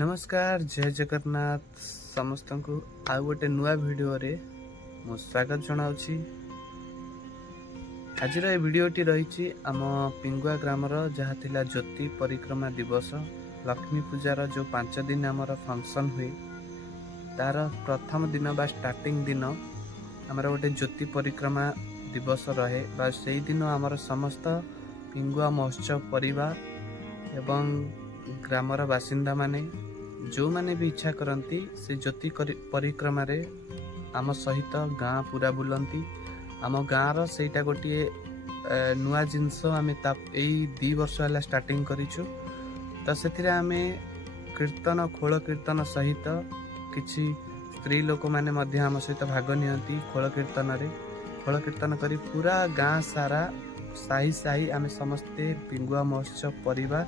नमस्कार जय जगन्नाथ समस्त को आउ गोटे नुआ वीडियो रे मो स्वागत जनाऊँगी। आज भिडटी रही आम पिंगुआ ग्रामर जहाँ थिला ज्योति परिक्रमा दिवस लक्ष्मी पूजार जो 5 दिन आमर फंक्शन हुए तार प्रथम दिन बा स्टार्टिंग दिन आमर गोटे ज्योति परिक्रमा दिवस रहे बा से दिन आमर समस्त पिंगुआ महोत्सव परिवार एवं ग्रामर बासिंदा माने जो माने भी इच्छा करती से ज्योति परिक्रमा रे आम सहित गाँ पूरा बुलती। आम गाँव सेटा गोटे नुआ जिनस आम 2 वर्ष है स्टार्टिंग करिछु। तो से आम कीर्तन खोल कीर्तन सहित किछि स्त्री लोक माने मध्य आम सहित भाग नियंती। खोल कीर्तन करी पूरा गाँ सारा साही साही आम समस्ते पिंगुआ महोत्सव परिवार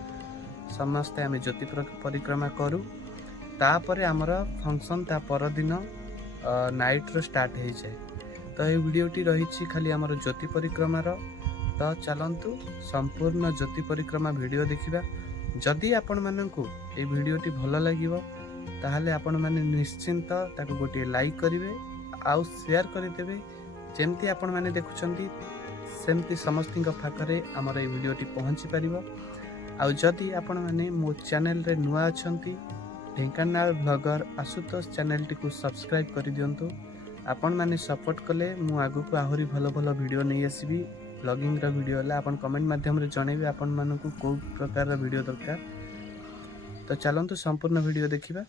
समस्ते आम ज्योति परिक्रमा करूँ। तापर आमर फंक्शन ता पर दिन नाइट रो स्टार्ट हो जाए। तो ये वीडियोटी रही खाली आमर ज्योति परिक्रमार। तो चलतु संपूर्ण ज्योति परिक्रमा वीडियो देखिबा। जदि आपण मानकु ए वीडियोटी भल लागिवो ताहले आपण माने निश्चिंत ताको गोटे लाइक करिवे आउ शेयर करदेवे। जेमती आपण माने देखुचंती सेमती समस्तिंक पाखरे आमर ए वीडियोटी पहुंची परिबो। आउ जदि आपण माने मो चैनल रे नुआ अछंती ढेंकानाल ब्लॉगर आशुतोष चैनल टी को सब्सक्राइब कर दियंतु। आपण माने सपोर्ट कले मु आगु को आहुरी भलो भलो वीडियो नै आसीबी। ब्लॉगिंग रा वीडियो हला आपण कमेंट माध्यम रे जणेबे आपण मानकु को प्रकार रा वीडियो दरकार। तो चलंतु संपूर्ण वीडियो देखिबा।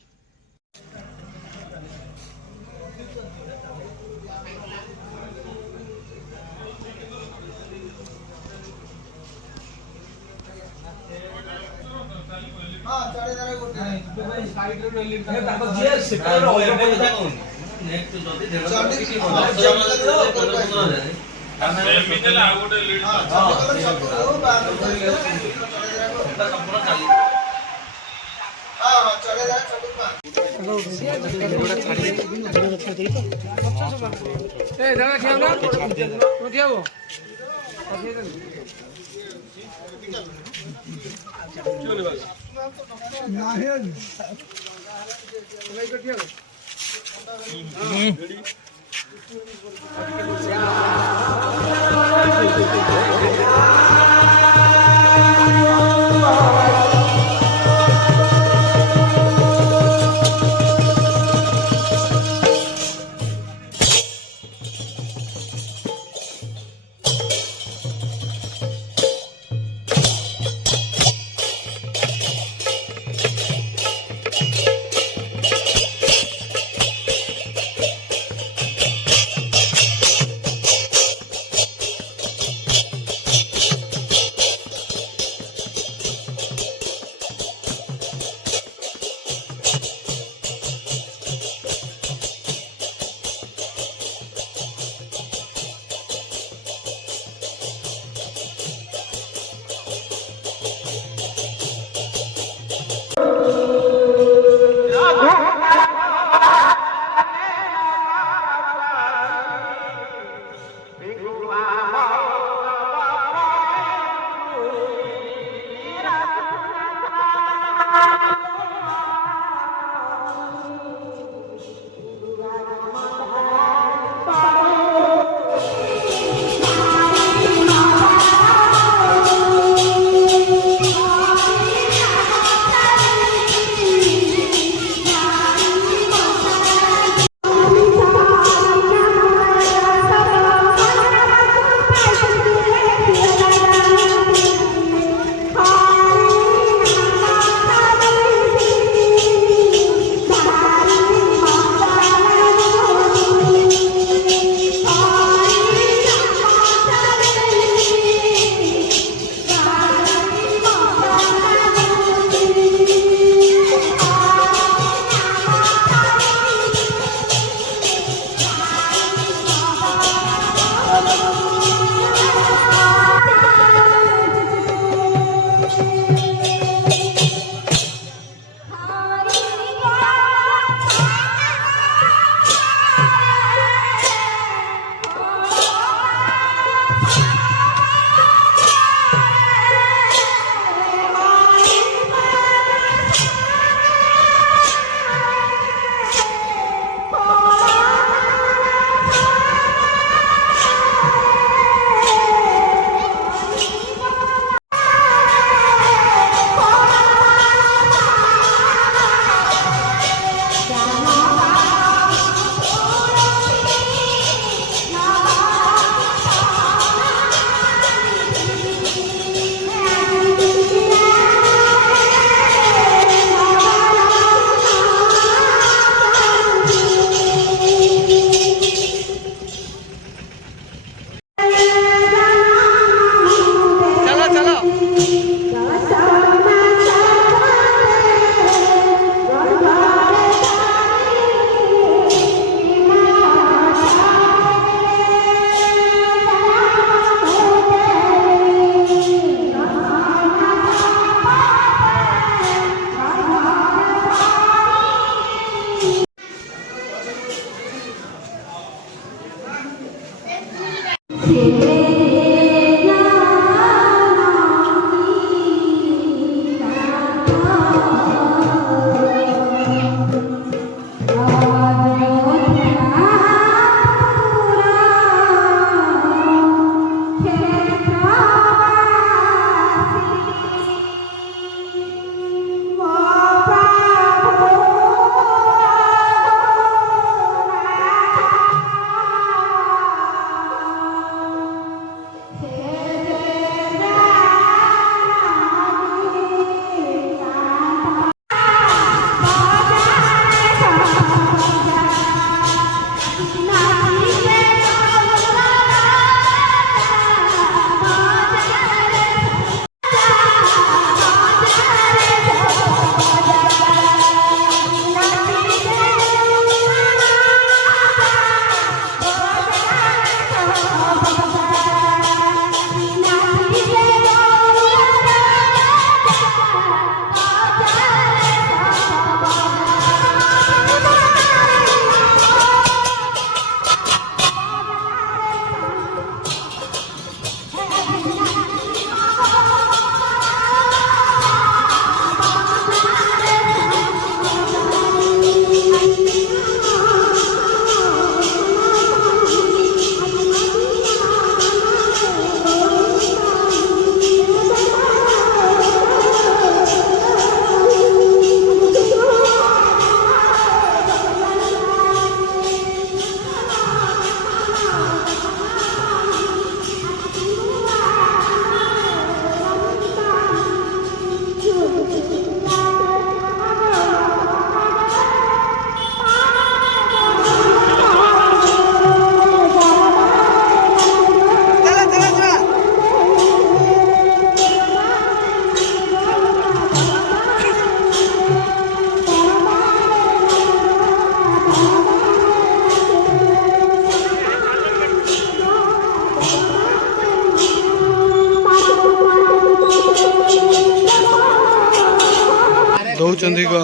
साइड रे लिख ताको जे सेकर ओपन जा कोन नेक्स्ट जदी देलो किछि एमपी देला आ गोटे लीड संपूर्ण चाली हां चले जा ए दादा खेलना तो क्या हो चलो बस नाहेल लाइक किया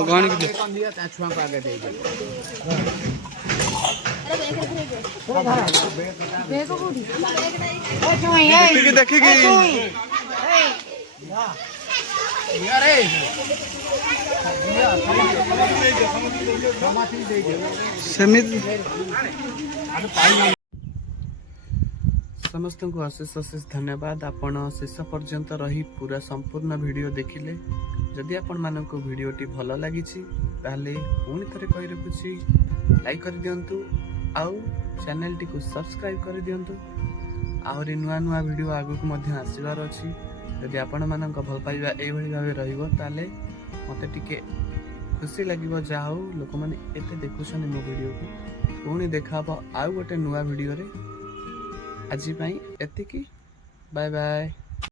गहनी के छुआ को आगे दे देखी कि समस्त को अशेष अशेष धन्यवाद। आपण शेष पर्यंत रही पूरा संपूर्ण वीडियो देखिले। जदि आपण मानक वीडियोटी भल लगी ताले पुणी थे कही रखुची लाइक कर दियंतु आउ चैनल टी को सब्सक्राइब कर दियंतु। आहरी नुआ नुआ वीडियो आगु को मध्य आसीबार अछि। जदि आपण मानक भल पाइबा एई भली भाबे रहिबो ताले मते टिके खुशी लागिबो। जा हो लोक माने एते देखुछन मो वीडियो को पुणी देखाबो आउ गोटे नुआ वीडियो रे। आज एतिकी बाय बाय।